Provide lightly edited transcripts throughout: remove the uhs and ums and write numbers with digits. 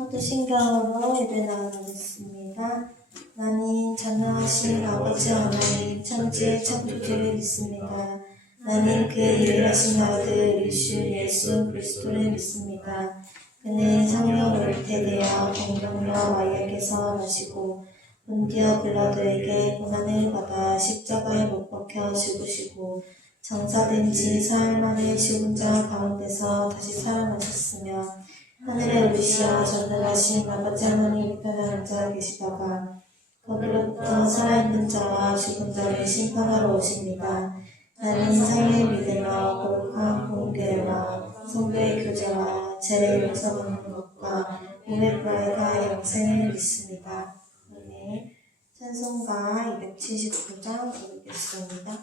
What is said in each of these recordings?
사도신경으로 예배 나가겠습니다. 나는 전능하신 아버지 하나님 천지의 창조주를 믿습니다. 나는 그의 유일하신 아들 예수 그리스도를 믿습니다. 그는 성령 잉태되어 동정녀 마리아께서 나시고 본디오 빌라도에게 고난을 받아 십자가에 못 박혀 죽으시고 장사된 지 사흘 만에 죽은 자 가운데서 다시 살아나셨으며 하늘에 오르시어 전능하신 아버지 하나님 우편에 앉아 계시다가 거기로부터 살아있는 자와 죽은 자를 심판하러 오십니다. 나는 성령을 믿으며 거룩한 공교회와 성도의 교제와 죄를 용서받는 것과 몸의 부활과 영생을 믿습니다. 오늘 찬송가 279장 읽겠습니다.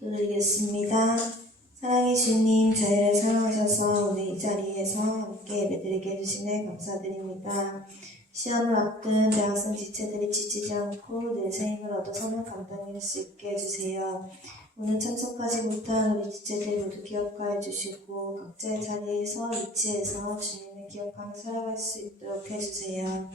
기도드리겠습니다. 사랑의 주님, 저희를 사랑하셔서 오늘 이 자리에서 함께 예배드리게 해주시네 감사드립니다. 시험을 앞둔 대학생 지체들이 지치지 않고 늘 새 힘을 얻어 선을 감당할 수 있게 해주세요. 오늘 참석하지 못한 우리 지체들 모두 기억하여 주시고 각자의 자리에서 위치해서 주님을 기억하며 살아갈 수 있도록 해주세요.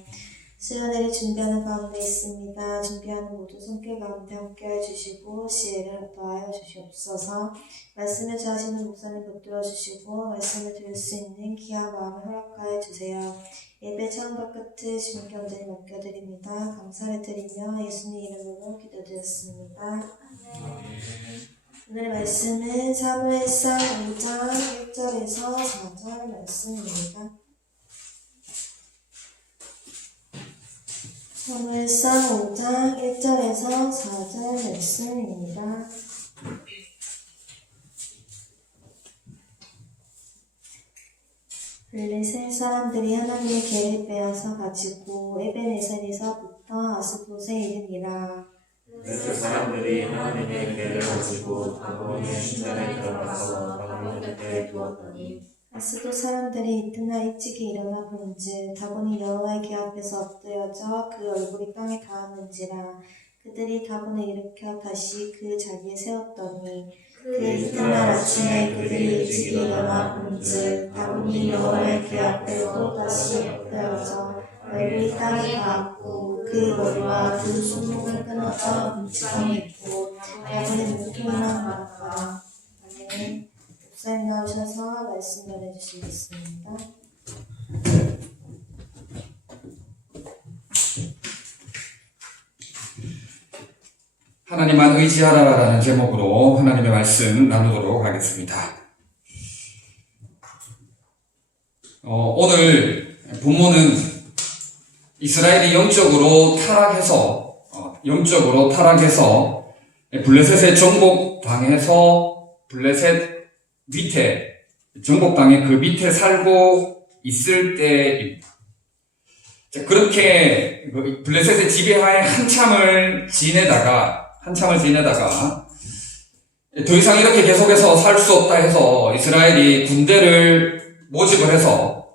수련회를 준비하는 가운데 있습니다. 준비하는 모든 손길 가운데 함께해 주시고 지혜를 더하여 주시옵소서. 말씀을 전하시는 목사님 붙들어 주시고 말씀을 들을 수 있는 귀한 마음을 허락하여 주세요. 예배 처음과 끝을 주님께 온전히 맡겨드립니다. 감사를 드리며 예수님 이름으로 기도드렸습니다. 오늘 말씀은 사무엘상 5장 1절에서 4절 말씀입니다. 사무엘상 5장 1절에서 4절 말씀입니다. 블레셋 사람들이 하나님의 계를 빼앗아 가지고 에벤에셀에서부터 아스돗에 이르니라. 블레셋 사람들이 하나님의 계를 가지고 바벨론의 신전에 들어가서 바벨론 곁에 두었더니 아스도 사람들이 이튿날 일찍이 일어나 본즉 다곤이 여호와의 궤 앞에서 엎드려져 그 얼굴이 땅에 닿았는지라. 그들이 다곤을 일으켜 다시 그 자리에 세웠더니 그 이튿날 아침에 그들이 일찍이 일어나 본즉 다곤이 여호와의 궤 앞에 또다시 엎드려져 얼굴이 땅에 닿았고 그 머리와 그 손목은 끊어져 뭉치감이 있고 다곤의 몸통만 남았더라. 아멘. 목사님 나오셔서 말씀 전해주시겠습니다. 하나님만 의지하라라는 제목으로 하나님의 말씀 나누도록 하겠습니다. 오늘 본문은 이스라엘이 영적으로 타락해서 블레셋의 정복당해서 블레셋 밑에 정복당의 그 밑에 살고 있을 때입니다. 그렇게 블레셋의 지배하에 한참을 지내다가 더 이상 이렇게 계속해서 살 수 없다 해서 이스라엘이 군대를 소집해서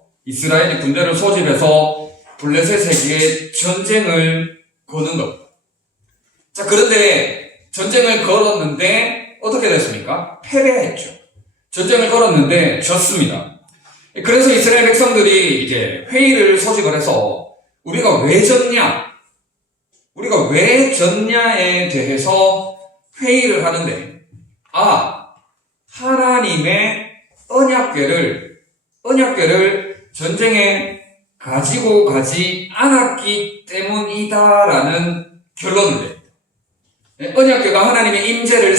블레셋에게 전쟁을 거는 겁니다. 자, 그런데 전쟁을 걸었는데 어떻게 됐습니까? 패배했죠. 전쟁을 걸었는데 졌습니다. 그래서 이스라엘 백성들이 이제 회의를 소집을 해서 우리가 왜 졌냐에 대해서 회의를 하는데, 하나님의 언약궤를 전쟁에 가지고 가지 않았기 때문이다라는 결론을 냅니다. 언약궤가 하나님의 임재를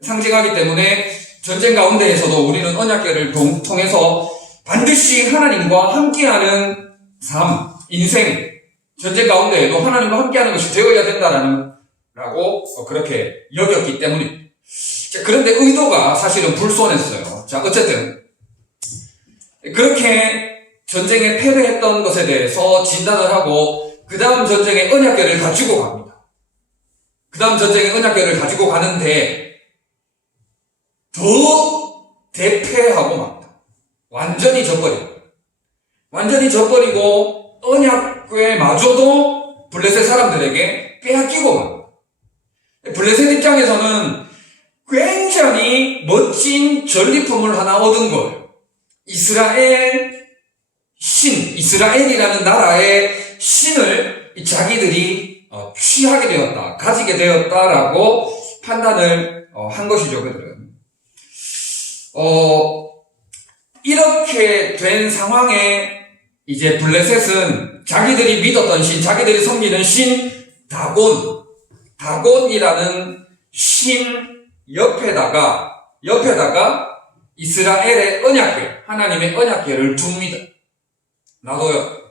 상징하기 때문에 전쟁 가운데에서도 우리는 언약궤를 통해서 반드시 하나님과 함께하는 삶, 인생, 전쟁 가운데에도 하나님과 함께하는 것이 되어야 된다라고 그렇게 여겼기 때문입니다. 그런데 의도가 사실은 불손했어요. 자, 어쨌든 그렇게 전쟁에 패배했던 것에 대해서 진단을 하고 그 다음 전쟁에 언약궤를 가지고 갑니다. 그 다음 전쟁에 언약궤를 가지고 가는데 더 대패하고 맙니다. 완전히 져버리고 언약궤마저도 블레셋 사람들에게 빼앗기고 맙니다. 블레셋 입장에서는 굉장히 멋진 전리품을 하나 얻은 거예요. 이스라엘이라는 나라의 신을 자기들이 가지게 되었다라고 판단을 한 것이죠, 그들은. 이렇게 된 상황에 이제 블레셋은 자기들이 믿었던 신, 자기들이 섬기는 신 다곤이라는 신 옆에다가 이스라엘의 언약궤, 하나님의 언약궤를 둡니다. 놔둬요.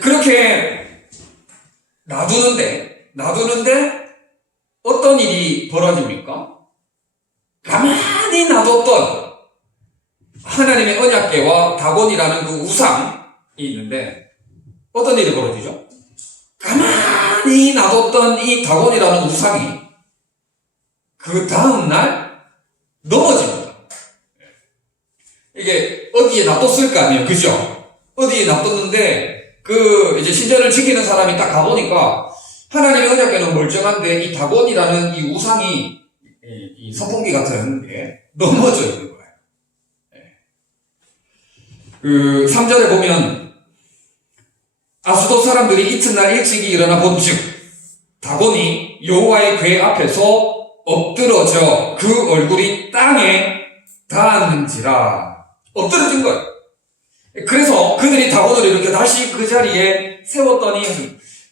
그렇게 놔두는데 어떤 일이 벌어집니까? 가만히 놔뒀던 하나님의 언약궤와 다곤이라는 그 우상이 있는데 어떤 일이 벌어지죠? 가만히 놔뒀던 이 다곤이라는 우상이 그 다음날 넘어집니다. 이게 어디에 놔뒀을 거 아니에요, 그죠? 어디에 놔뒀는데 이제 신전을 지키는 사람이 딱 가보니까 하나님의 언약궤는 멀쩡한데 이 다곤이라는 이 우상이 이 선풍기 같은 게 넘어져 있는 거예요. 3절에 보면 아수도 사람들이 이튿날 일찍이 일어나 본즉 다곤이 여호와의 궤 앞에서 엎드러져 그 얼굴이 땅에 닿았는지라. 엎드러진 거예요. 그래서 그들이 다곤을 이렇게 다시 그 자리에 세웠더니,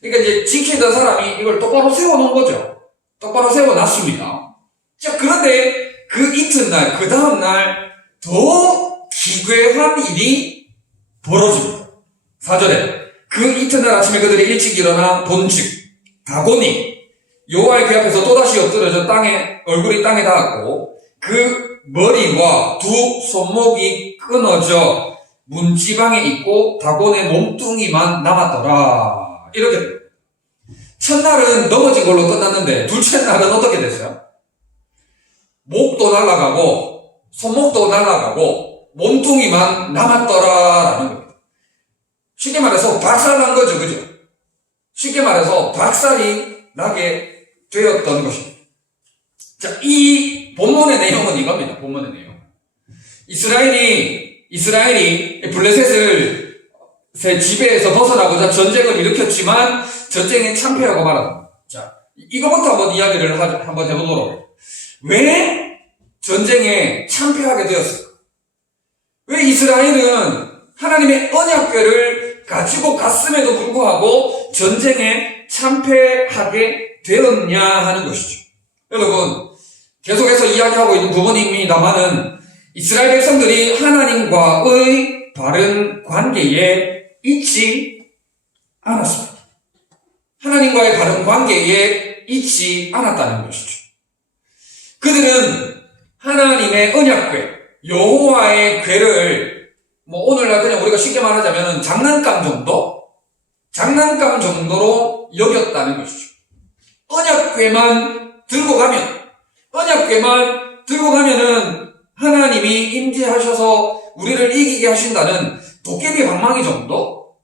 그러니까 이제 지키던 사람이 이걸 똑바로 세워놓은 거죠. 똑바로 세워놨습니다. 자, 그런데 그 이튿날, 그 다음날 더 기괴한 일이 벌어집니다. 4절에 그 이튿날 아침에 그들이 일찍 일어나 본즉 다곤이 여호와의 궤 앞에서 또다시 엎드려져 얼굴이 땅에 닿았고 그 머리와 두 손목이 끊어져 문지방에 있고 다곤의 몸뚱이만 남았더라. 이렇게 첫날은 넘어진 걸로 끝났는데 둘째 날은 어떻게 됐어요? 목도 날아가고 손목도 날아가고 몸뚱이만 남았더라라는 겁니다. 쉽게 말해서 박살난 거죠, 그죠? 쉽게 말해서 박살이 나게 되었던 것입니다. 자, 이 본문의 내용은 이겁니다. 본문의 내용. 이스라엘이 블레셋을 지배에서 벗어나고자 전쟁을 일으켰지만 전쟁에 참패하고 말았다. 자, 이거부터 한번 이야기를 한번 해보도록 해요. 왜 전쟁에 참패하게 되었을까? 왜 이스라엘은 하나님의 언약궤를 가지고 갔음에도 불구하고 전쟁에 참패하게 되었냐 하는 것이죠. 여러분, 계속해서 이야기하고 있는 부분입니다만은 이스라엘 백성들이 하나님과의 바른 관계에 있지 않았습니다. 하나님과의 바른 관계에 있지 않았다는 것이죠. 그들은 하나님의 언약궤, 여호와의 궤를 오늘날 그냥 우리가 쉽게 말하자면 장난감 정도로 여겼다는 것이죠. 언약궤만 들고 가면은 하나님이 임재하셔서 우리를 이기게 하신다는 도깨비 방망이 정도,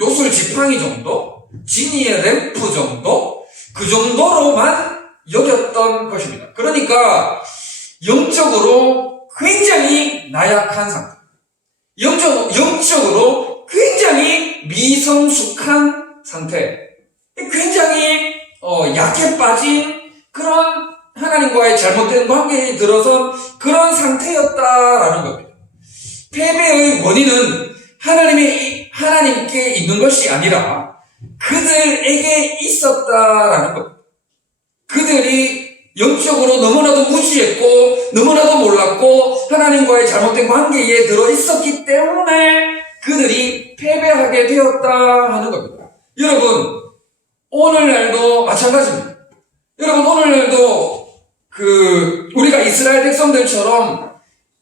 요술 지팡이 정도, 지니의 램프 정도, 그 정도로만 여겼던 것입니다. 그러니까 영적으로 굉장히 나약한 상태, 영적으로 굉장히 미성숙한 상태, 굉장히 약해 빠진 그런 하나님과의 잘못된 관계에 들어선 그런 상태였다라는 겁니다. 패배의 원인은 하나님께 있는 것이 아니라 그들에게 있었다라는 겁니다. 그들이 영적으로 너무나도 무지했고 너무나도 몰랐고 하나님과의 잘못된 관계에 들어있었기 때문에 그들이 패배하게 되었다 하는 겁니다. 여러분, 오늘날도 마찬가지입니다. 여러분, 오늘날도 우리가 이스라엘 백성들처럼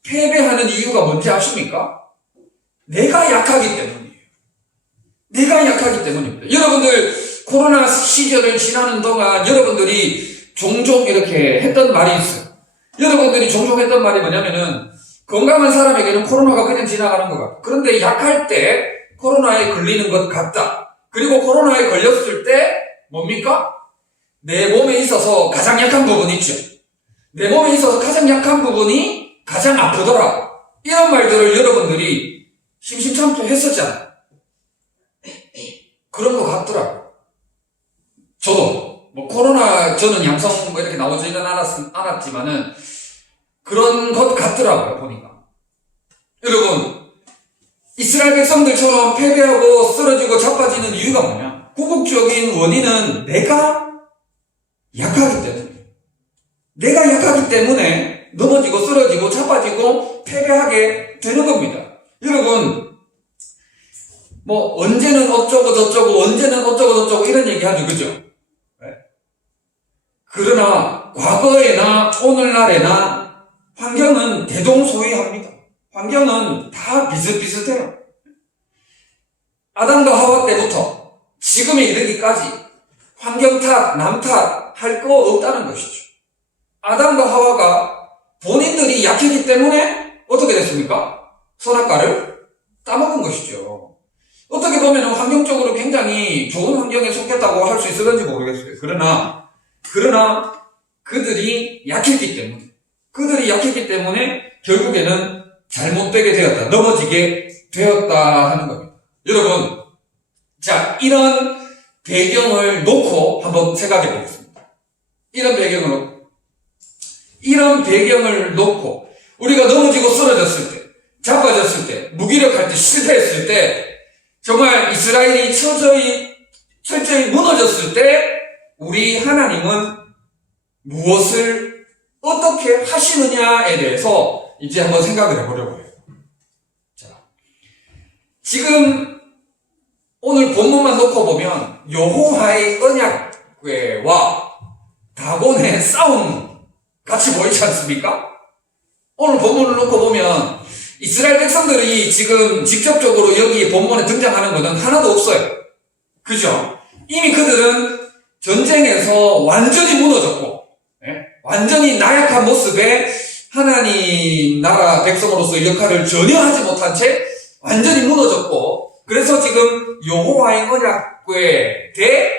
패배하는 이유가 뭔지 아십니까? 내가 약하기 때문이에요. 내가 약하기 때문입니다. 여러분들 코로나 시절을 지나는 동안 여러분들이 종종 이렇게 했던 말이 있어요. 여러분들이 종종 했던 말이 뭐냐면은 건강한 사람에게는 코로나가 그냥 지나가는 것 같다. 그런데 약할 때 코로나에 걸리는 것 같다. 그리고 코로나에 걸렸을 때 뭡니까? 내 몸에 있어서 가장 약한 부분이 있죠. 내 몸에 있어서 가장 약한 부분이 가장 아프더라. 이런 말들을 여러분들이 심심찮게 했었잖아요. 그런 것 같더라고요. 저도 코로나 저는 양성 이렇게 나오지는 않았지만은 그런 것 같더라고요, 보니까. 여러분, 이스라엘 백성들처럼 패배하고 쓰러지고 자빠지는 이유가 뭐냐? 궁극적인 원인은 내가 약하기 때문에. 내가 약하기 때문에 넘어지고 쓰러지고 자빠지고 패배하게 되는 겁니다. 여러분, 언제는 어쩌고 저쩌고 언제는 어쩌고 저쩌고 이런 얘기 하죠, 그죠? 네. 그러나 과거에나 오늘날에나 환경은 대동소이합니다. 환경은 다 비슷비슷해요. 아담과 하와 때부터 지금에 이르기까지 환경 탓, 남 탓 할 거 없다는 것이죠. 아담과 하와가 본인들이 약했기 때문에 어떻게 됐습니까? 선악과를 따먹은 것이죠. 어떻게 보면 환경적으로 굉장히 좋은 환경에 속했다고 할 수 있을는지 모르겠어요. 그러나 그들이 약했기 때문에 결국에는 잘못되게 되었다, 넘어지게 되었다 하는 겁니다. 여러분, 자, 이런 배경을 놓고 한번 생각해 보겠습니다. 이런 배경을 놓고 우리가 넘어지고 쓰러졌을 때, 자빠졌을 때, 무기력할 때, 실패했을 때, 정말 이스라엘이 철저히 무너졌을 때 우리 하나님은 무엇을 어떻게 하시느냐에 대해서 이제 한번 생각을 해보려고 해요. 자, 지금 오늘 본문만 놓고 보면 여호와의 언약궤와 다곤의 싸움 같이 보이지 않습니까? 오늘 본문을 놓고 보면 이스라엘 백성들이 지금 직접적으로 여기 본문에 등장하는 것은 하나도 없어요. 그죠? 이미 그들은 전쟁에서 완전히 무너졌고, 완전히 나약한 모습에 하나님 나라 백성으로서 역할을 전혀 하지 못한 채 완전히 무너졌고, 그래서 지금 여호와의 언약궤 대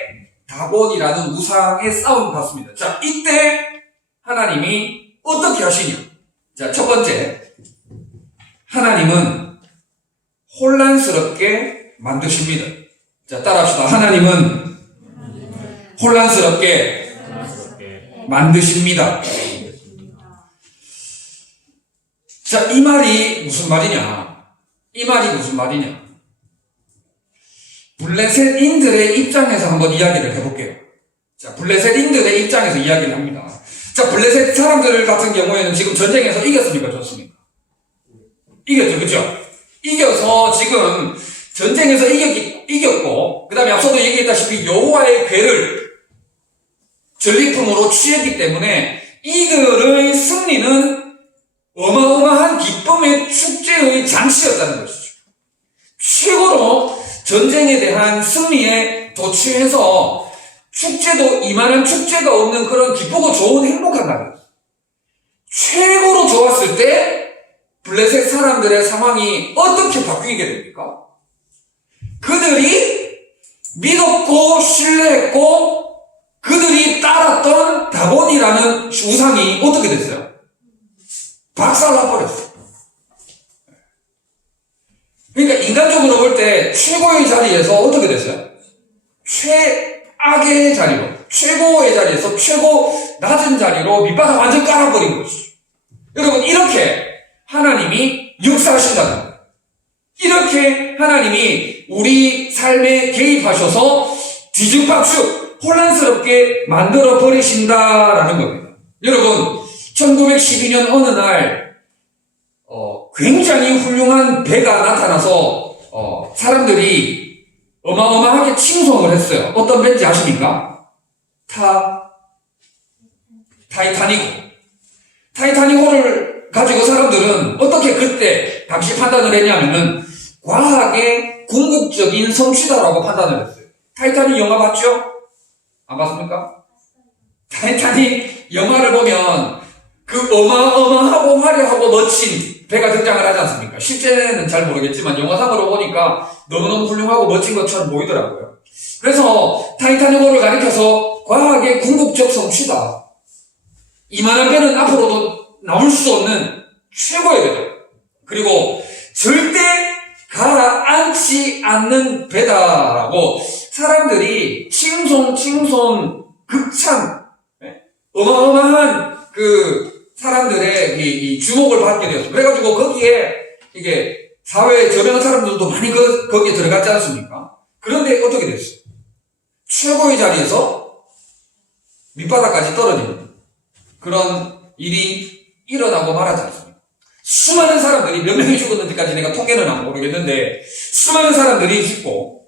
다곤이라는 우상의 싸움 같습니다. 자, 이때 하나님이 어떻게 하시냐? 자, 첫 번째, 하나님은 혼란스럽게 만드십니다. 자, 따라합시다. 하나님은 혼란스럽게 만드십니다. 자, 이 말이 무슨 말이냐? 이 말이 무슨 말이냐? 블레셋인들의 입장에서 한번 이야기를 해볼게요. 자, 블레셋인들의 입장에서 이야기를 합니다. 자, 블레셋 사람들 같은 경우에는 지금 전쟁에서 이겼습니까? 졌습니까? 이겼죠, 그죠? 이겨서 지금 전쟁에서 이겼고, 그 다음에 앞서도 얘기했다시피 여호와의 궤를 전리품으로 취했기 때문에 이들의 승리는 어마어마한 기쁨의 축제의 잔치였다는 것이죠. 최고로 전쟁에 대한 승리에 도취해서 축제도 이만한 축제가 없는 그런 기쁘고 좋은 행복한 날이에요. 최고로 좋았을 때 블레셋 사람들의 상황이 어떻게 바뀌게 됩니까? 그들이 믿었고 신뢰했고 그들이 따랐던 다곤이라는 우상이 어떻게 됐어요? 박살나버렸어요. 그러니까 인간적으로 볼 때 최고의 자리에서 어떻게 됐어요? 최악의 자리로, 최고의 자리에서 최고 낮은 자리로 밑바닥 완전 깔아버린 것이죠. 여러분, 이렇게 하나님이 역사하신다는 거예요. 이렇게 하나님이 우리 삶에 개입하셔서 뒤죽박죽 혼란스럽게 만들어 버리신다라는 겁니다. 여러분, 1912년 어느 날 굉장히 훌륭한 배가 나타나서 사람들이 어마어마하게 칭송을 했어요. 어떤 배인지 아십니까? 타이타닉호를 가지고 사람들은 어떻게 그때 당시 판단을 했냐면은 과학의 궁극적인 성취다라고 판단을 했어요. 타이타닉 영화 봤죠? 안 봤습니까? 타이타닉 영화를 보면 그 어마어마하고 화려하고 멋진 배가 등장을 하지 않습니까? 실제는 잘 모르겠지만 영화상으로 보니까 너무너무 훌륭하고 멋진 것처럼 보이더라고요. 그래서 타이타닉호를 가리켜서 과학의 궁극적 성취다. 이만한 배는 앞으로도 나올 수 없는 최고의 배다. 그리고 절대 가라앉지 않는 배다라고 사람들이 칭송 극찬 어마어마한 사람들의 이 주목을 받게 되었어요. 그래가지고 거기에 이게 사회에 저명한 사람들도 많이 거기에 들어갔지 않습니까? 그런데 어떻게 됐어요? 최고의 자리에서 밑바닥까지 떨어지는 그런 일이 일어나고 말하지 않습니까? 수많은 사람들이 몇 명이 죽었는지까지 내가 통계는 안 모르겠는데 수많은 사람들이 죽고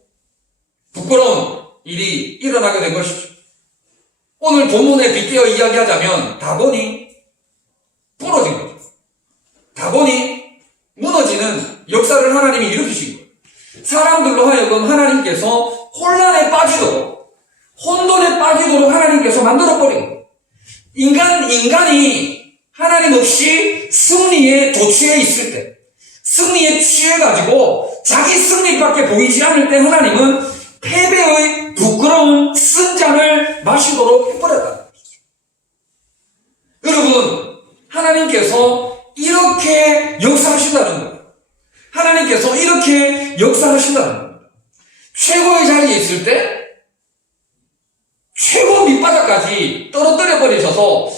부끄러운 일이 일어나게 된 것이죠. 오늘 본문에 빗대어 이야기하자면 다곤이 부러진 거죠. 다곤이 무너지는 역사를 하나님이 일으키신 거예요. 사람들로 하여금 하나님께서 혼란에 빠지도록 혼돈에 빠지도록 하나님께서 만들어버린 거예요. 인간이 하나님 없이 승리에 도취해 있을 때, 승리에 취해가지고 자기 승리밖에 보이지 않을 때 하나님은 패배의 부끄러운 쓴 잔을 마시도록 해버렸다는 것이죠. 여러분, 하나님께서 이렇게 역사하신다는 거예요. 하나님께서 이렇게 역사하신다는 겁니다. 최고의 자리에 있을 때 최고 밑바닥까지 떨어뜨려 버리셔서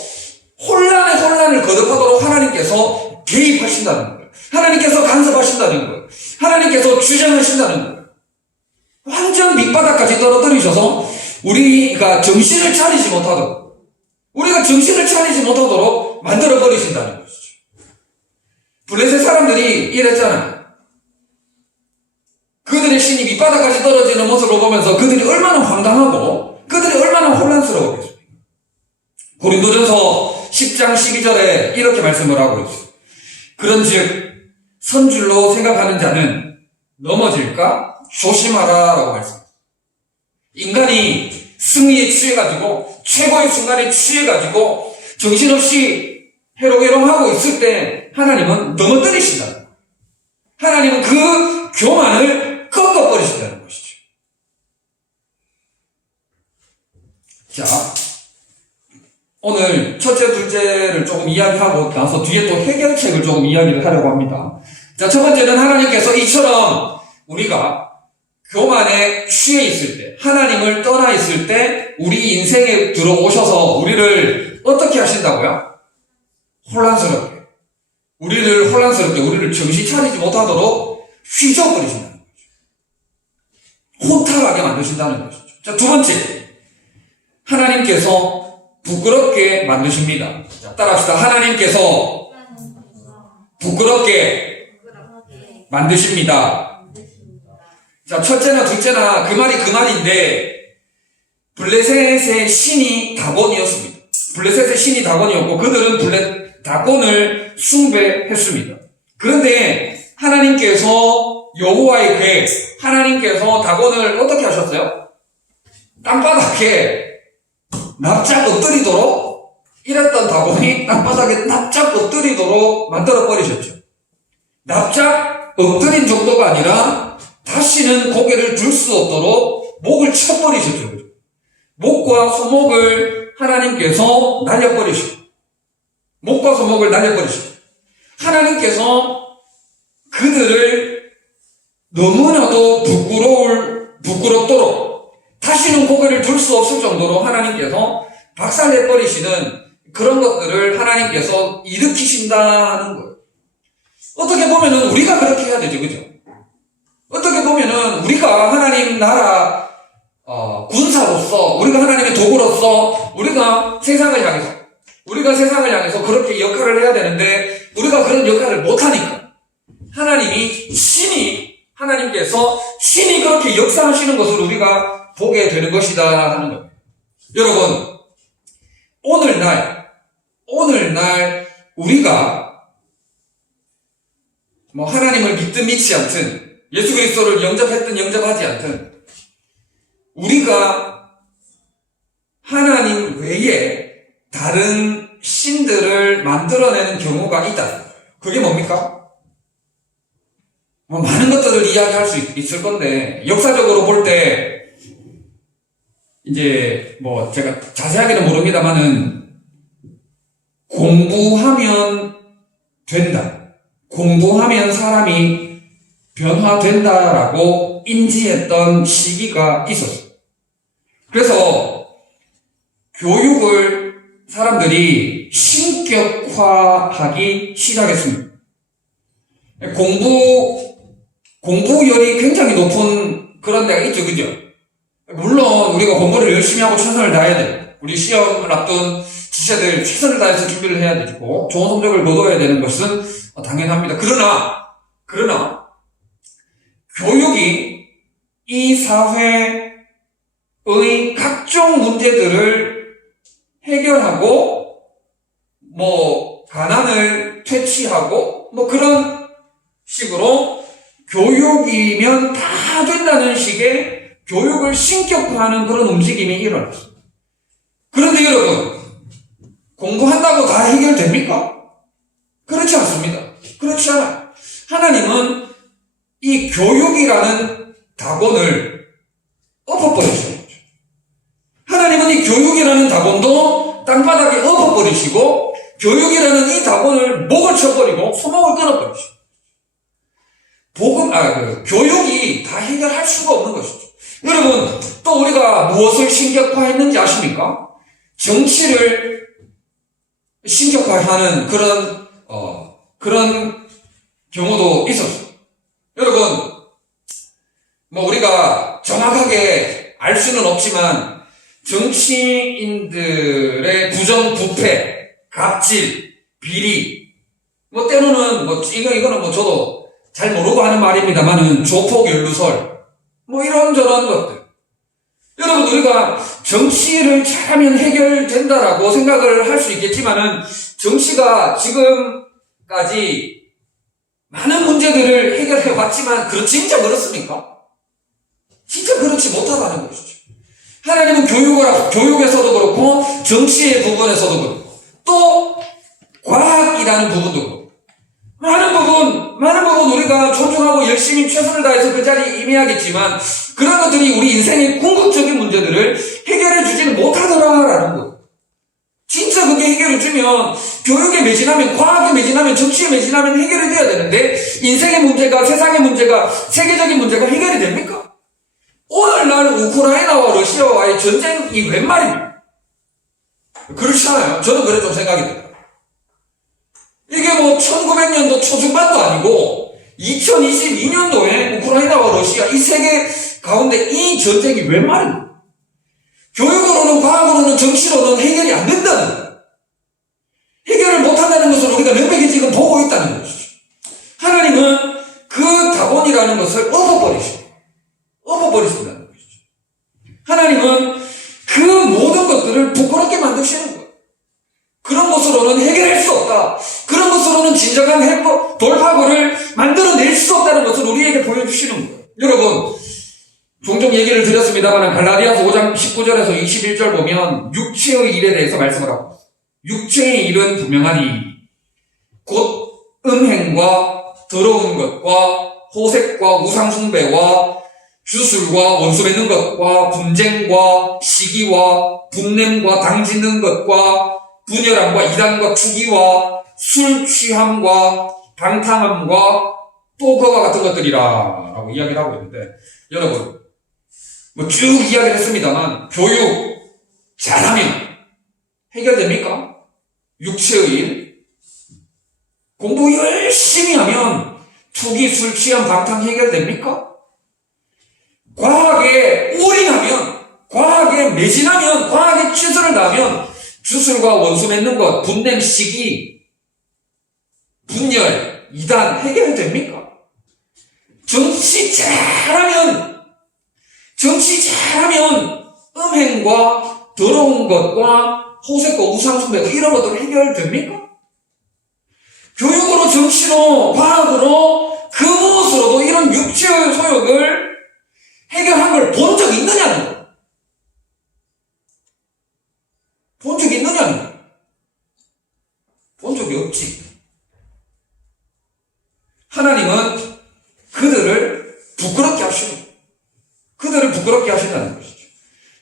혼란을 거듭하도록 하나님께서 개입하신다는 거예요. 하나님께서 간섭하신다는 거예요. 하나님께서 주장하신다는 거예요. 완전 밑바닥까지 떨어뜨리셔서 우리가 정신을 차리지 못하도록 만들어 버리신다는 것이죠. 블레셋 사람들이 이랬잖아요. 그들의 신이 밑바닥까지 떨어지는 모습을 보면서 그들이 얼마나 황당하고 그들이 얼마나 혼란스러웠겠습니까? 고린도전서 10장 12절에 이렇게 말씀을 하고 있어요. 그런즉 선줄로 생각하는 자는 넘어질까 조심하라 라고 말씀합니다. 인간이 승리에 취해가지고 최고의 순간에 취해가지고 정신없이 해롱해롱하고 있을 때 하나님은 넘어뜨리신다. 하나님은 그 교만을 꺾어버리신다는 것이죠. 자, 오늘 첫째, 둘째를 조금 이야기하고 나서 뒤에 또 해결책을 조금 이야기를 하려고 합니다. 자, 첫 번째는 하나님께서 이처럼 우리가 교만에 취해 있을 때, 하나님을 떠나 있을 때, 우리 인생에 들어오셔서 우리를 어떻게 하신다고요? 혼란스럽게. 우리를 정신 차리지 못하도록 휘저어버리신다는 거죠. 혼탁하게 만드신다는 것이죠. 자, 두 번째. 하나님께서 부끄럽게 만드십니다. 자, 따라합시다. 하나님께서 부끄럽게 만드십니다. 자, 첫째나 둘째나 그 말이 그 말인데, 블레셋의 신이 다곤이었습니다. 블레셋의 신이 다곤이었고, 그들은 다곤을 숭배했습니다. 그런데 하나님께서 여호와의 계획, 하나님께서 다곤을 어떻게 하셨어요? 땅바닥에 납작 엎드리도록, 이랬던 다곤이 땅바닥에 납작 엎드리도록 만들어버리셨죠. 납작 엎드린 정도가 아니라 다시는 고개를 들 수 없도록 목을 쳐버리셨죠. 목과 소목을 하나님께서 날려버리시고, 목과 소목을 날려버리시고, 하나님께서 그들을 너무나도 부끄럽도록 다시는 고개를 들 수 없을 정도로 하나님께서 박살내버리시는 그런 것들을 하나님께서 일으키신다는 거예요. 어떻게 보면은 우리가 그렇게 해야 되죠, 그죠? 어떻게 보면은 우리가 하나님 나라 군사로서, 우리가 하나님의 도구로서, 우리가 세상을 향해서 그렇게 역할을 해야 되는데, 우리가 그런 역할을 못하니까, 하나님께서 신이 그렇게 역사하시는 것을 우리가 보게 되는 것이다 하는 거예요. 여러분, 오늘날 우리가 하나님을 믿든 믿지 않든, 예수 그리스도를 영접했든 영접하지 않든, 우리가 하나님 외에 다른 신들을 만들어내는 경우가 있다. 그게 뭡니까? 많은 것들을 이야기할 수 있을 건데, 역사적으로 볼 때, 이제, 제가 자세하게는 모릅니다만은, 공부하면 된다. 공부하면 사람이 변화된다라고 인지했던 시기가 있었어요. 그래서, 교육을 사람들이 신격화하기 시작했습니다. 공부열이 굉장히 높은 그런 데가 있죠, 그죠? 물론 우리가 공부를 열심히 하고 최선을 다해야 돼요. 우리 시험을 앞둔 지체들 최선을 다해서 준비를 해야 되고 좋은 성적을 거둬야 되는 것은 당연합니다. 그러나 교육이 이 사회의 각종 문제들을 해결하고 가난을 퇴치하고 그런 식으로 교육이면 다 된다는 식의 교육을 신격화하는 그런 움직임이 일어났어요. 그런데 여러분, 공부한다고 다 해결됩니까? 그렇지 않습니다. 그렇지 않아요. 하나님은 이 교육이라는 다곤을 엎어버리셨죠. 하나님은 이 교육이라는 다곤도 땅바닥에 엎어버리시고, 교육이라는 이 다곤을 목을 쳐버리고 소목을 끊어버리시고, 교육이 다 해결할 수가 없는 것이죠. 여러분, 또 우리가 무엇을 신격화했는지 아십니까? 정치를 신격화하는 그런 경우도 있었어요. 여러분, 우리가 정확하게 알 수는 없지만, 정치인들의 부정부패, 갑질, 비리, 때로는 이거는 저도 잘 모르고 하는 말입니다만은 조폭연루설, 이런저런 것들. 여러분, 우리가 정치를 잘하면 해결된다라고 생각을 할 수 있겠지만은, 정치가 지금까지 많은 문제들을 해결해 왔지만, 진짜 그렇습니까? 진짜 그렇지 못하다는 것이죠. 하나님은 교육에서도 그렇고, 정치의 부분에서도 그렇고, 또 사랑이라는 부분도 그렇고, 많은 부분 우리가 존중하고 열심히 최선을 다해서 그 자리에 임해야겠지만, 그런 것들이 우리 인생의 궁극적인 문제들을 해결해 주지는 못하더라라는 거예요. 진짜 그게 해결해 주면, 교육에 매진하면, 과학에 매진하면, 정치에 매진하면 해결이 돼야 되는데, 인생의 문제가, 세상의 문제가, 세계적인 문제가 해결이 됩니까? 오늘날 우크라이나와 러시아와의 전쟁이 웬 말입니까? 그렇지 않아요. 저는 그래 좀 생각이 듭니다. 이게 뭐 1900년도 초중반도 아니고 2022년도에 우크라이나와 러시아 이 세계 가운데 이 전쟁이 웬 말입니까? 교육으로는 과학으로는 정치로는 해결이 안 된다는 거예요. 해결을 못한다는 것을 우리가 명백히 지금 보고 있다는 것이죠. 하나님은 그 다곤이라는 것을 엎어버리신다는 것이죠. 하나님은 그 모든 것들을 부끄럽게 만드시는 거예요. 그런 것으로는 해결할 수 없다. 그런 것으로는 진정한 돌파구를 만들어낼 수 없다는 것을 우리에게 보여주시는 거예요. 여러분, 종종 얘기를 드렸습니다만 갈라디아서 5장 19절에서 21절 보면 육체의 일에 대해서 말씀을 하고 있어요. 육체의 일은 분명하니 곧 음행과 더러운 것과 호색과 우상숭배와 주술과 원수 맺는 것과 분쟁과 시기와 분냄과 당짓는 것과 분열함과 이단과 투기와 술 취함과 방탕함과 또 그와 같은 것들이라 라고 이야기를 하고 있는데, 여러분 뭐 쭉 이야기를 했습니다만 교육 잘하면 해결됩니까? 육체의 일 공부 열심히 하면 투기, 술 취함, 방탕 해결됩니까? 과학에 올인하면, 과학에 매진하면, 과학에 최선을 다하면 주술과 원수 맺는 것, 분냄, 시기, 분열, 이단 해결됩니까? 정치 잘하면 음행과 더러운 것과 호색과 우상숭배 이런 것들 해결됩니까? 교육으로, 정치로, 과학으로, 그 무엇으로도 이런 육체의 소욕을 해결한 걸 본 적이 있느냐는 거예요. 본 적이 있느냐는 거예요. 본 적이 없지. 하나님은 그들을 부끄럽게 하시는 거예요. 그들을 부끄럽게 하신다는 것이죠.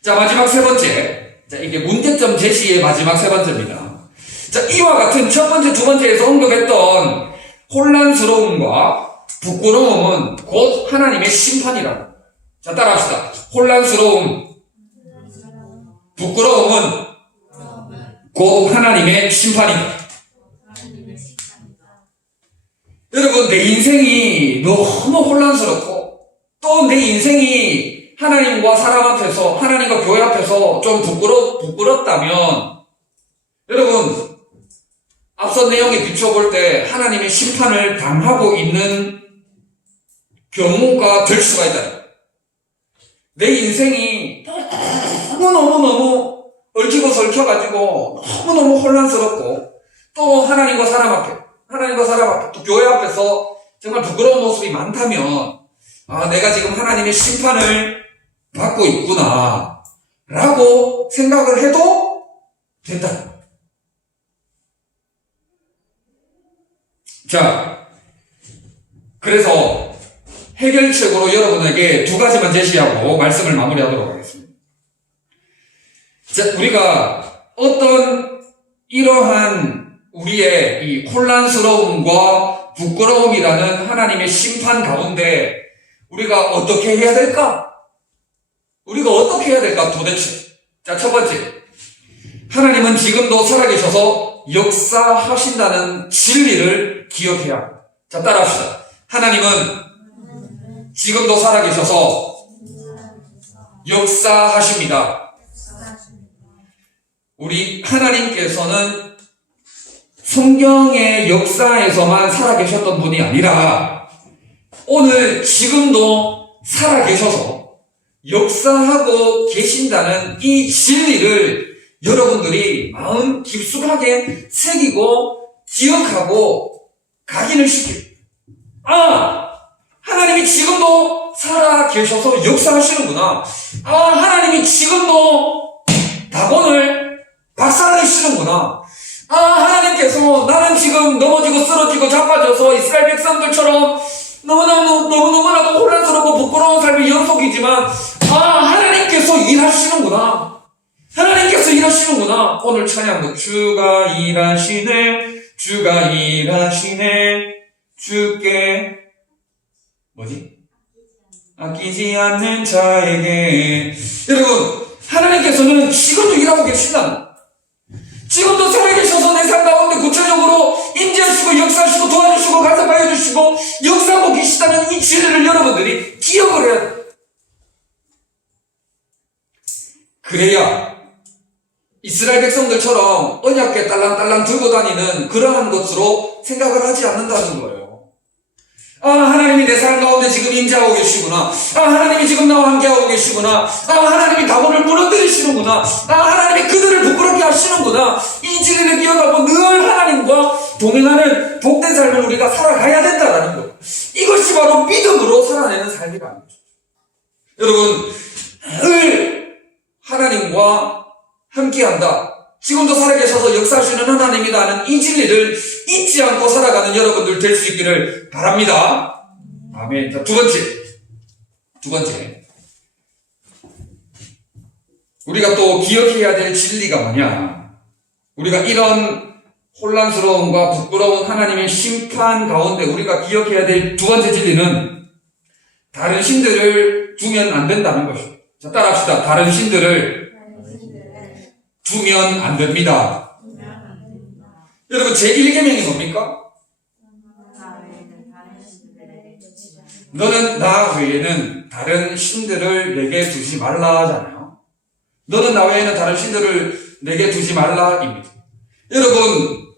자, 마지막 세 번째. 자, 이게 문제점 제시의 마지막 세 번째입니다. 자, 이와 같은 첫 번째, 두 번째에서 언급했던 혼란스러움과 부끄러움은 곧 하나님의 심판이라고. 자, 따라합시다. 혼란스러움, 부끄러움은 곧 하나님의 심판이다. 여러분, 내 인생이 너무 혼란스럽고 또 내 인생이 하나님과 사람 앞에서, 하나님과 교회 앞에서 좀 부끄럽다면 여러분, 앞선 내용에 비춰볼 때 하나님의 심판을 당하고 있는 경우가 될 수가 있다. 내 인생이 너무너무 얽히고 설켜가지고 너무너무 혼란스럽고 또 하나님과 사람 앞에 또 교회 앞에서 정말 부끄러운 모습이 많다면 내가 지금 하나님의 심판을 받고 있구나 라고 생각을 해도 된다. 자, 그래서 해결책으로 여러분에게 두 가지만 제시하고 말씀을 마무리하도록 하겠습니다. 자, 우리가 어떤 이러한 우리의 이 혼란스러움과 부끄러움이라는 하나님의 심판 가운데 우리가 어떻게 해야 될까? 우리가 어떻게 해야 될까 도대체? 자, 첫 번째. 하나님은 지금도 살아계셔서 역사하신다는 진리를 기억해야 합니다. 자, 따라합시다. 하나님은 지금도 살아계셔서 역사하십니다. 우리 하나님께서는 성경의 역사에서만 살아계셨던 분이 아니라 오늘 지금도 살아계셔서 역사하고 계신다는 이 진리를 여러분들이 마음 깊숙하게 새기고 기억하고 각인을 시켜요. 하나님이 지금도 살아계셔서 역사하시는구나. 하나님이 지금도 다곤을 박살내시는구나. 하나님 하나님께서 나는 지금 넘어지고 쓰러지고 자빠져서 이스라엘 백성들처럼 너무너무나도 혼란스럽고 부끄러운 삶의 연속이지만, 하나님께서 일하시는구나. 하나님께서 일하시는구나. 오늘 찬양도 주가 일하시네, 주가 일하시네, 주께 아끼지 않는 자에게. 여러분, 하나님께서는 지금도 일하고 계신다. 지금도 살아계셔서 내 삶 가운데 구체적으로 임재하시고 역사하시고 도와주시고 간섭하여 주시고 역사하고 계시다는 이 진리를 여러분들이 기억을 해야 돼. 그래야 이스라엘 백성들처럼 언약궤 딸랑딸랑 들고 다니는 그러한 것으로 생각을 하지 않는다는 거예요. 하나님이 내 삶 가운데 지금 임재하고 계시구나. 하나님이 지금 나와 함께하고 계시구나. 하나님이 다곤을 무너뜨리시는구나. 하나님이 그들을 부끄럽게 하시는구나. 이 진리를 기억하고 늘 하나님과 동행하는 복된 삶을 우리가 살아가야 된다는 거예요. 이것이 바로 믿음으로 살아내는 삶이라는 거죠. 여러분, 늘 하나님과 함께한다. 지금도 살아계셔서 역사하시는 하나님이라는 이 진리를 잊지 않고 살아가는 여러분들 될 수 있기를 바랍니다. 아멘. 자, 두 번째. 우리가 또 기억해야 될 진리가 뭐냐? 우리가 이런 혼란스러움과 부끄러운 하나님의 심판 가운데 우리가 기억해야 될 두 번째 진리는 다른 신들을 두면 안 된다는 것이죠. 자, 따라합시다. 다른 신들을 두면 안 됩니다. 여러분, 제1계명이 뭡니까? 너는 나 외에는 다른 신들을 내게 두지 말라 하잖아요. 너는 나 외에는 다른 신들을 내게 두지 말라입니다. 여러분,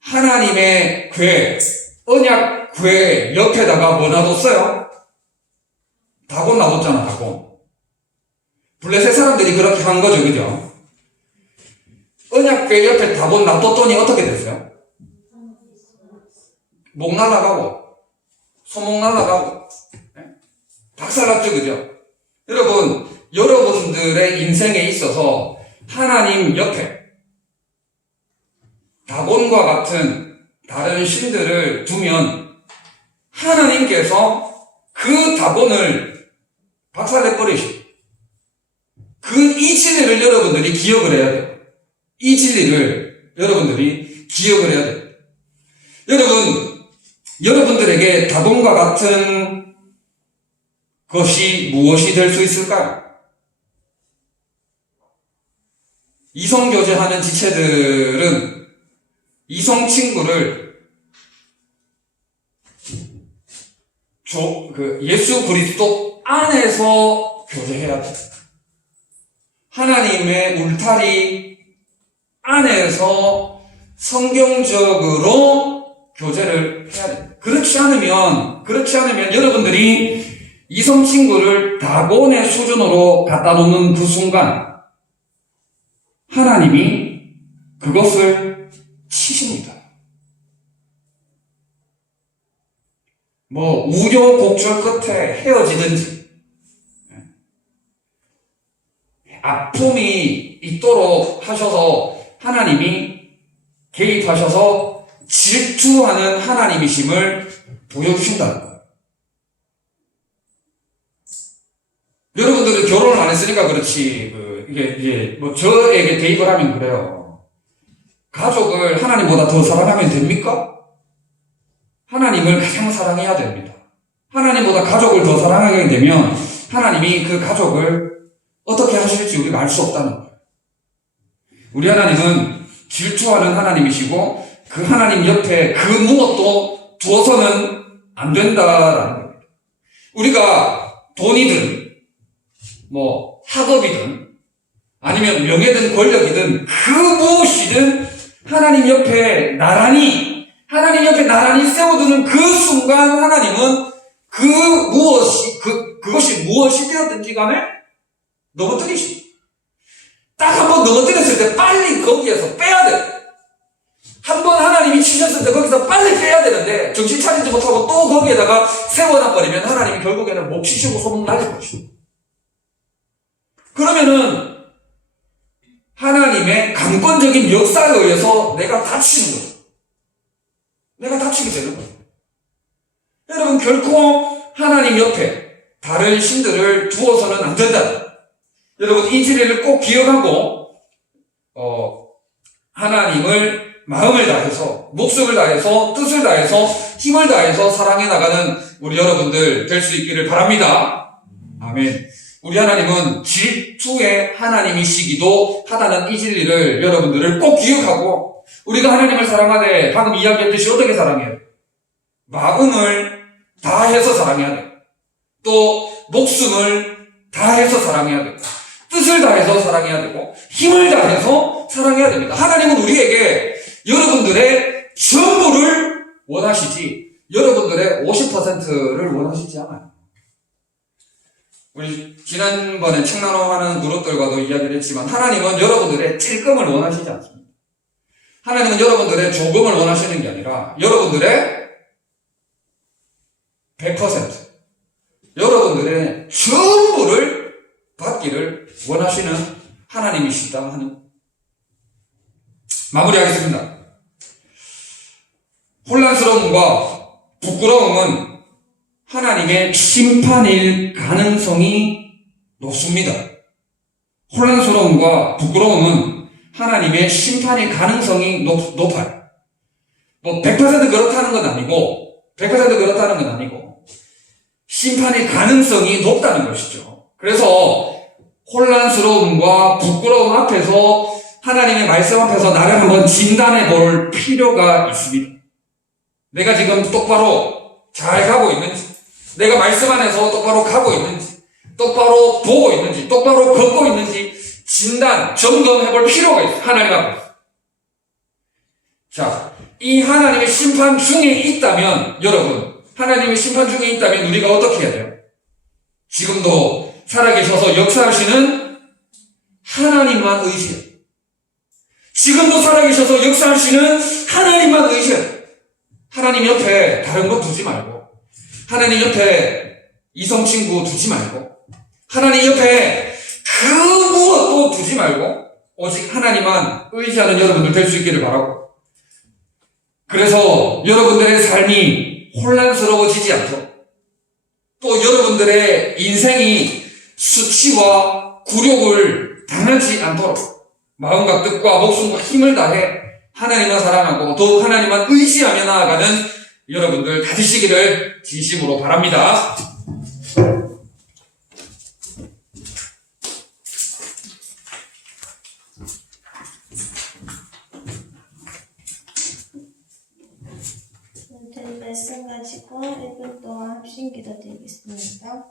하나님의 궤, 언약 궤 옆에다가 뭐 놔뒀어요? 다곤 놔뒀잖아, 다곤. 블레셋 사람들이 그렇게 한 거죠, 그죠? 언약궤 옆에 다곤 놔뒀더니 어떻게 됐어요? 목 날아가고 손목 날아가고 박살났죠, 그죠? 여러분, 여러분들의 인생에 있어서 하나님 옆에 다곤과 같은 다른 신들을 두면 하나님께서 그 다곤을 박살내버리시고 이 진리를 여러분들이 기억을 해야 돼요. 이 진리를 여러분들이 기억을 해야 돼요. 여러분, 여러분들에게 다곤과 같은 것이 무엇이 될 수 있을까요? 이성교제하는 지체들은 이성 친구를 예수 그리스도 안에서 교제해야 돼요. 하나님의 울타리 안에서 성경적으로 교제를 해야 돼요. 그렇지 않으면 여러분들이 이성 친구를 다곤의 수준으로 갖다 놓는 그 순간 하나님이 그것을 치십니다. 우여곡절 끝에 헤어지든지 아픔이 있도록 하셔서 하나님이 개입하셔서 질투하는 하나님이심을 보여주신다는 거예요. 여러분들은 결혼을 안 했으니까 그렇지, 저에게 대입을 하면 그래요. 가족을 하나님보다 더 사랑하면 됩니까? 하나님을 가장 사랑해야 됩니다. 하나님보다 가족을 더 사랑하게 되면 하나님이 그 가족을 어떻게 하실지 우리가 알 수 없다는 거예요. 우리 하나님은 질투하는 하나님이시고 그 하나님 옆에 그 무엇도 두어서는 안 된다라는 겁니다. 우리가 돈이든 학업이든 아니면 명예든 권력이든 그 무엇이든 하나님 옆에 나란히 세워두는 그 순간 하나님은 그것이 무엇이 되었든지 간에 넘어뜨리십니다. 딱 한 번 넘어뜨렸을 때 빨리 거기에서 빼야 돼. 한 번 하나님이 치셨을 때 거기서 빨리 빼야 되는데 정신 차리지 못하고 또 거기에다가 세워놔버리면 하나님이 결국에는 못 치시고 소문 날릴 것이다. 그러면은 하나님의 강권적인 역사에 의해서 내가 다치는 거죠. 내가 다치게 되는 거예요. 여러분, 결코 하나님 옆에 다른 신들을 두어서는 안 된다. 여러분, 이 진리를 꼭 기억하고 하나님을 마음을 다해서, 목숨을 다해서, 뜻을 다해서, 힘을 다해서 사랑해 나가는 우리 여러분들 될 수 있기를 바랍니다. 아멘. 우리 하나님은 질투의 하나님이시기도 하다는 이 진리를 여러분들을 꼭 기억하고, 우리가 하나님을 사랑하되 방금 이야기했듯이 어떻게 사랑해야 돼? 마음을 다해서 사랑해야 돼. 또 목숨을 다해서 사랑해야 되고, 뜻을 다해서 사랑해야 되고, 힘을 다해서 사랑해야 됩니다. 하나님은 우리에게 여러분들의 전부를 원하시지, 여러분들의 50%를 원하시지 않아요. 우리 지난번에 책 나눔하는 그룹들과도 이야기를 했지만, 하나님은 여러분들의 찔끔을 원하시지 않습니다. 하나님은 여러분들의 조금을 원하시는 게 아니라 여러분들의 100%, 여러분들의 전부를 받기를 원하시는 하나님이시다 하는. 마무리하겠습니다. 혼란스러움과 부끄러움은 하나님의 심판일 가능성이 높습니다. 혼란스러움과 부끄러움은 하나님의 심판일 가능성이 높아요. 100% 그렇다는 건 아니고, 100% 그렇다는 건 아니고, 심판일 가능성이 높다는 것이죠. 그래서 혼란스러움과 부끄러움 앞에서 하나님의 말씀 앞에서 나를 한번 진단해 볼 필요가 있습니다. 내가 지금 똑바로 잘 가고 있는지, 내가 말씀 안에서 똑바로 가고 있는지, 똑바로 보고 있는지, 똑바로 걷고 있는지 진단, 점검해 볼 필요가 있어요. 하나님 앞에서. 자, 이 하나님의 심판 중에 있다면, 여러분, 하나님의 심판 중에 있다면 우리가 어떻게 해야 돼요? 지금도 살아계셔서 역사하시는 하나님만 의지해요. 지금도 살아계셔서 역사하시는 하나님만 의지해요. 하나님 옆에 다른 거 두지 말고, 하나님 옆에 이성 친구 두지 말고, 하나님 옆에 그 무엇도 두지 말고, 오직 하나님만 의지하는 여러분들 될 수 있기를 바라고, 그래서 여러분들의 삶이 혼란스러워지지 않도록, 또 여러분들의 인생이 수치와 굴욕을 당하지 않도록 마음과 뜻과 목숨과 힘을 다해 하나님만 사랑하고 더욱 하나님만 의지하며 나아가는 여러분들 다 되시기를 진심으로 바랍니다. 오늘 말씀 가지고 1분 동안 합심 기도 드리겠습니다.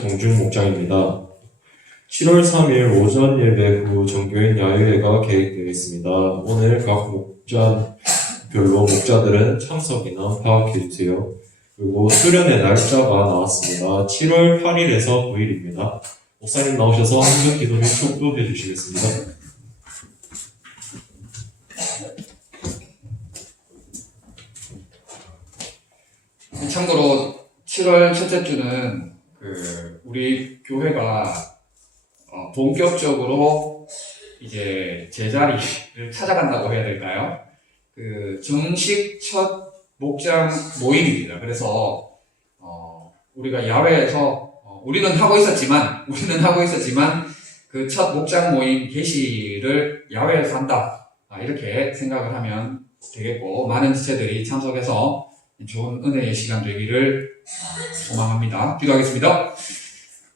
동중 목장입니다. 7월 3일 오전 예배 후 정교인 야유회가 계획되어 있습니다. 오늘 각 목장별로 목자들은 참석 인원 파악해주세요. 그리고 수련의 날짜가 나왔습니다. 7월 8일에서 9일입니다. 목사님 나오셔서 한명 기도 및 축도해 주시겠습니다. 참고로 7월 첫째 주는 우리 교회가 본격적으로 이제 제자리를 찾아간다고 해야 될까요? 정식 첫 목장 모임입니다. 그래서 우리가 야외에서 우리는 하고 있었지만 그 첫 목장 모임 개시를 야외에서 한다, 이렇게 생각을 하면 되겠고, 많은 지체들이 참석해서 좋은 은혜의 시간 되기를 소망합니다. 기도하겠습니다.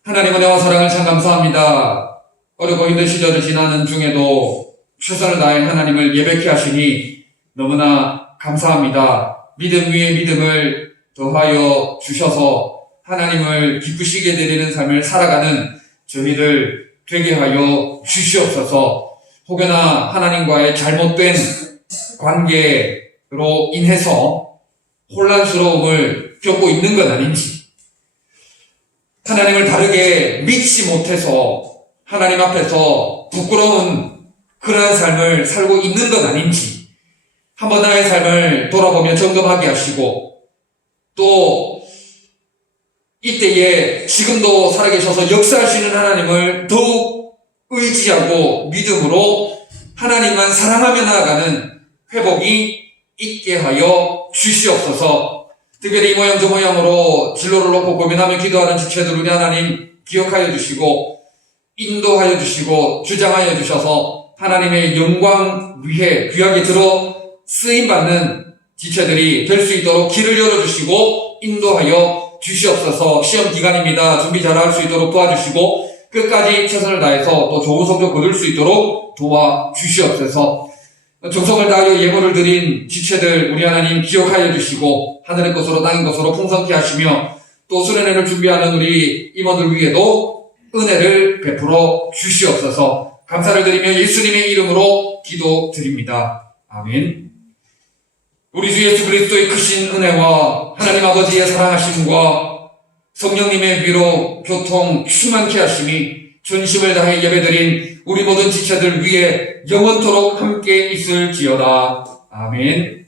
하나님 은혜와 사랑을 참 감사합니다. 어렵고 힘든 시절을 지나는 중에도 최선을 다해 하나님을 예배케 하시니 너무나 감사합니다. 믿음 위에 믿음을 더하여 주셔서 하나님을 기쁘시게 드리는 삶을 살아가는 저희들 되게 하여 주시옵소서. 혹여나 하나님과의 잘못된 관계로 인해서 혼란스러움을 겪고 있는 건 아닌지, 하나님을 다르게 믿지 못해서 하나님 앞에서 부끄러운 그러한 삶을 살고 있는 건 아닌지 한번 나의 삶을 돌아보며 점검하게 하시고, 또 이때에 지금도 살아계셔서 역사하시는 하나님을 더욱 의지하고 믿음으로 하나님만 사랑하며 나아가는 회복이 있게 하여 주시옵소서. 특별히 이 모양 저 모양으로 진로를 놓고 고민하며 기도하는 지체들 우리 하나님 기억하여 주시고 인도하여 주시고 주장하여 주셔서 하나님의 영광 위에 귀하게 들어 쓰임받는 지체들이 될 수 있도록 길을 열어주시고 인도하여 주시옵소서. 시험 기간입니다. 준비 잘할 수 있도록 도와주시고 끝까지 최선을 다해서 또 좋은 성적 거둘 수 있도록 도와주시옵소서. 정성을 다하여 예물을 드린 지체들 우리 하나님 기억하여 주시고 하늘의 것으로 땅의 것으로 풍성케 하시며 또 수련회를 준비하는 우리 임원들 위에도 은혜를 베풀어 주시옵소서. 감사를 드리며 예수님의 이름으로 기도드립니다. 아멘. 우리 주 예수 그리스도의 크신 은혜와 하나님 아버지의 사랑하심과 성령님의 위로 교통 충만케 하심이 전심을 다해 예배드린 우리 모든 지체들 위에 영원토록 함께 있을지어다. 아멘.